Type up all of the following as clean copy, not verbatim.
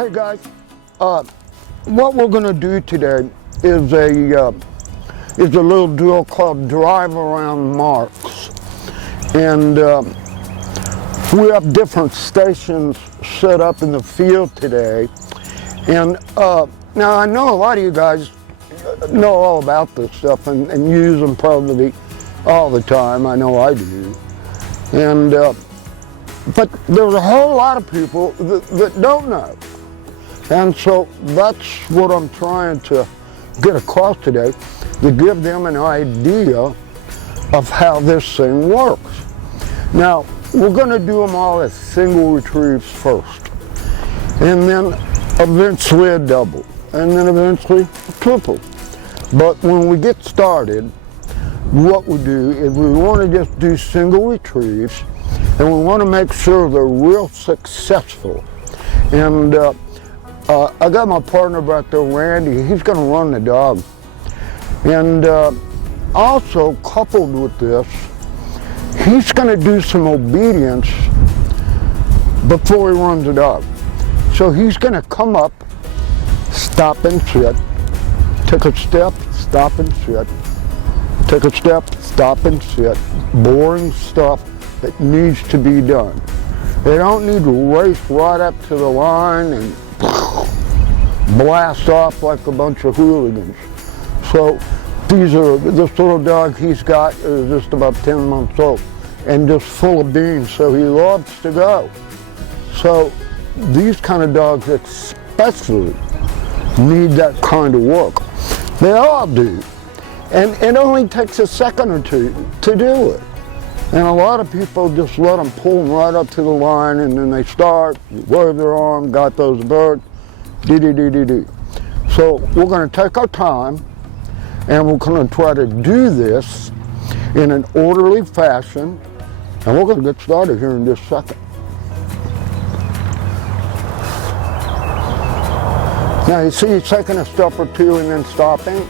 Hey guys, what we're going to do today is a little deal called Drive Around Marks, and we have different stations set up in the field today. And now I know a lot of you guys know all about this stuff and use them probably all the time. I know I do, and but there's a whole lot of people that don't know. And so that's what I'm trying to get across today, to give them an idea of how this thing works. Now, we're going to do them all as single retrieves first, and then eventually a double, and then eventually a triple. But when we get started, what we do is we want to just do single retrieves, and we want to make sure they're real successful. And I got my partner back there, Randy. He's going to run the dog. And also, coupled with this, he's going to do some obedience before he runs the dog. So he's going to come up, stop and sit, take a step, stop and sit, take a step, stop and sit. Boring stuff that needs to be done. They don't need to race right up to the line and blast off like a bunch of hooligans. So this little dog he's got is just about 10 months old and just full of beans, so he loves to go. So these kind of dogs especially need that kind of work. They all do. And it only takes a second or two to do it. And a lot of people just let them pull them right up to the line, and then they start, wave their arm, got those birds, dee-dee-dee-dee-dee. So we're going to take our time, and we're going to try to do this in an orderly fashion, and we're going to get started here in just a second. Now you see he's taking a step or two and then stopping.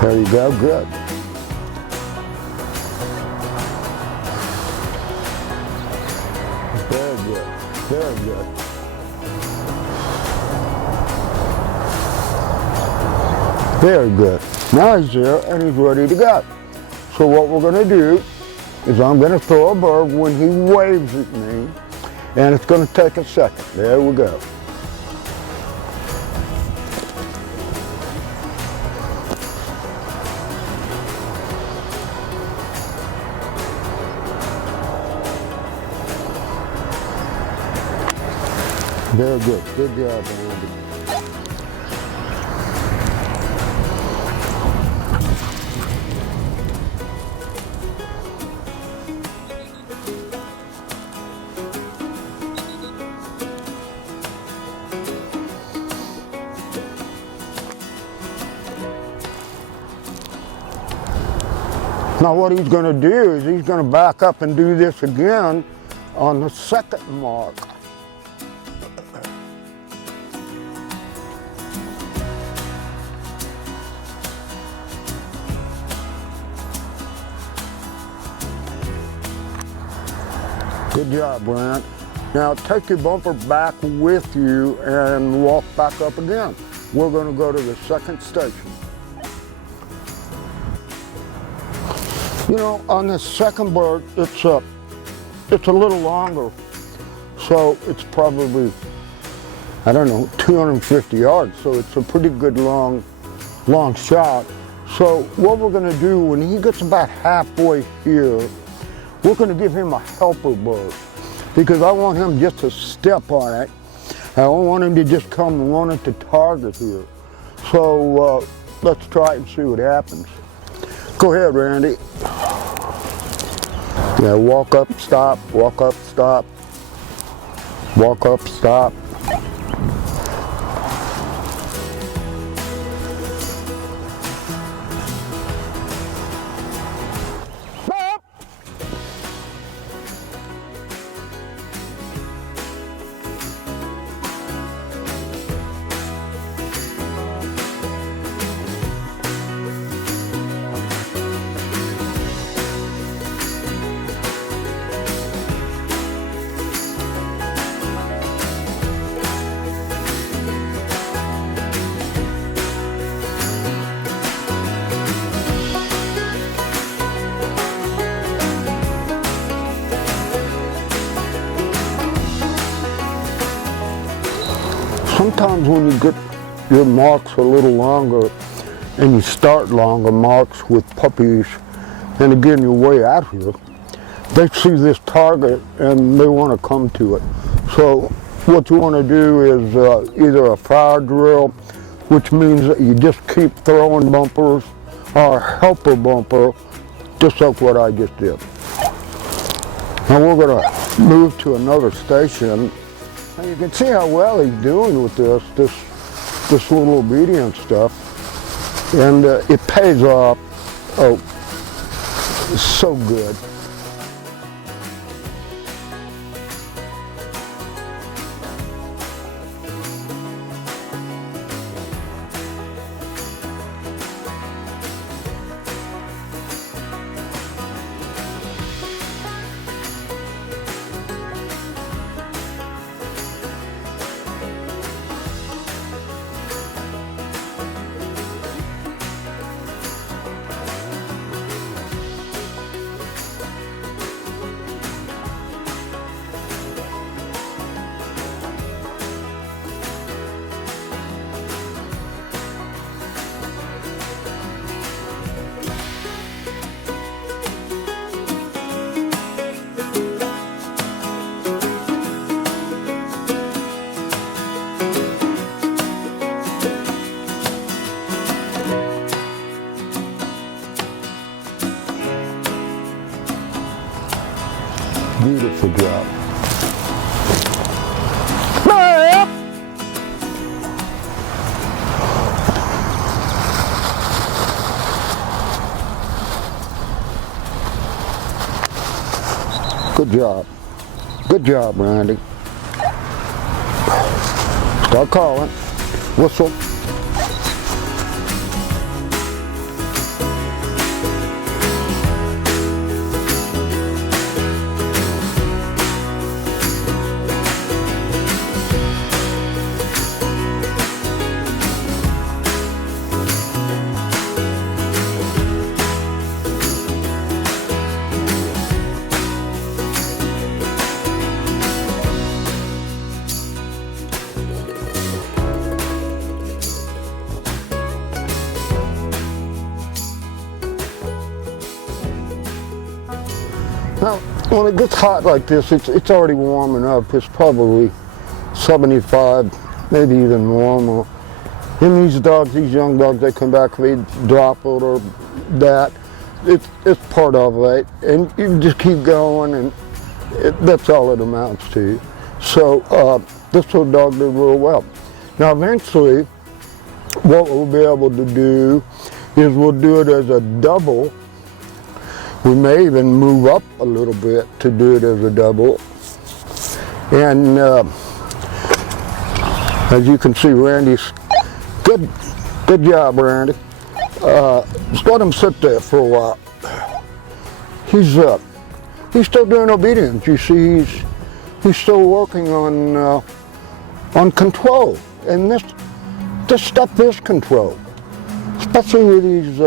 There you go, good. Very good, very good. Very good. Now he's there and he's ready to go. So what we're going to do is I'm going to throw a bird when he waves at me, and it's going to take a second. There we go. Very good. Good job, Andy. Now what he's going to do is he's going to back up and do this again on the second mark. Good job, Brent. Now take your bumper back with you and walk back up again. We're going to go to the second station. You know, on this second bird, it's a little longer, so it's probably, I don't know, 250 yards. So it's a pretty good long shot. So what we're going to do when he gets about halfway here, we're going to give him a helper bird, because I want him just to step on it. I don't want him to just come run at the target here. So let's try it and see what happens. Go ahead, Randy. Yeah, walk up, stop, walk up, stop, walk up, stop. sometimes when you get your marks a little longer and you start longer marks with puppies, and again you're way out here, they see this target and they want to come to it. So what you want to do is either a fire drill, which means that you just keep throwing bumpers, or a helper bumper, just like what I just did. Now we're going to move to another station. And you can see how well he's doing with this little obedience stuff. And it pays off. Oh, it's so good. Beautiful job. Good job. Good job, Randy. Start calling. Whistle. Now, when it gets hot like this, it's already warming up. It's probably 75, maybe even warmer. And these dogs, these young dogs, they come back, they drop it or that. It's part of it. And you just keep going, and that's all it amounts to. So this little dog did real well. Now, eventually, what we'll be able to do is we'll do it as a double. We may even move up a little bit to do it as a double. And as you can see, Randy's good job, Randy. Just let him sit there for a while. He's still doing obedience. You see, he's still working on control, and this stuff is control, especially with these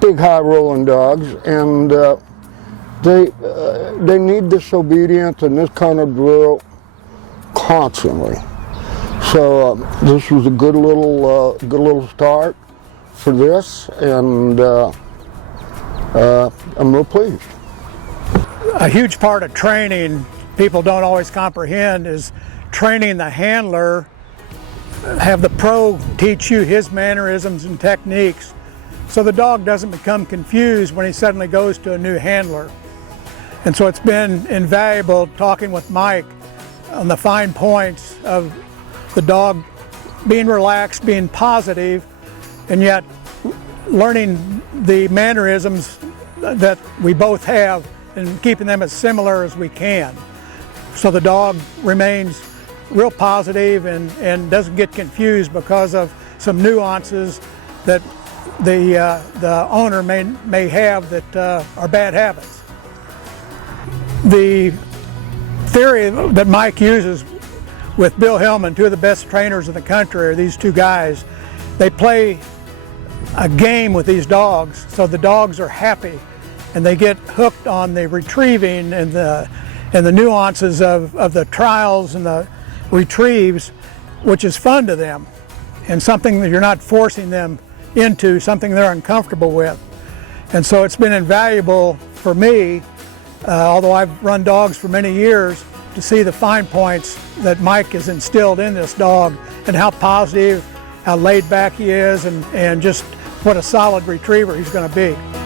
big high rolling dogs, and they need this obedience and this kind of drill constantly. So this was a good little start for this, and I'm real pleased. A huge part of training people don't always comprehend is training the handler, have the pro teach you his mannerisms and techniques, so the dog doesn't become confused when he suddenly goes to a new handler. And so it's been invaluable talking with Mike on the fine points of the dog being relaxed, being positive, and yet learning the mannerisms that we both have and keeping them as similar as we can. So the dog remains real positive and doesn't get confused because of some nuances that the owner may have that are bad habits. The theory that Mike uses with Bill Hillman, two of the best trainers in the country, are these two guys. They play a game with these dogs, so the dogs are happy, and they get hooked on the retrieving and the nuances of the trials and the retrieves, which is fun to them and something that you're not forcing them into, something they're uncomfortable with. And so it's been invaluable for me, although I've run dogs for many years, to see the fine points that Mike has instilled in this dog and how positive, how laid back he is, and just what a solid retriever he's going to be.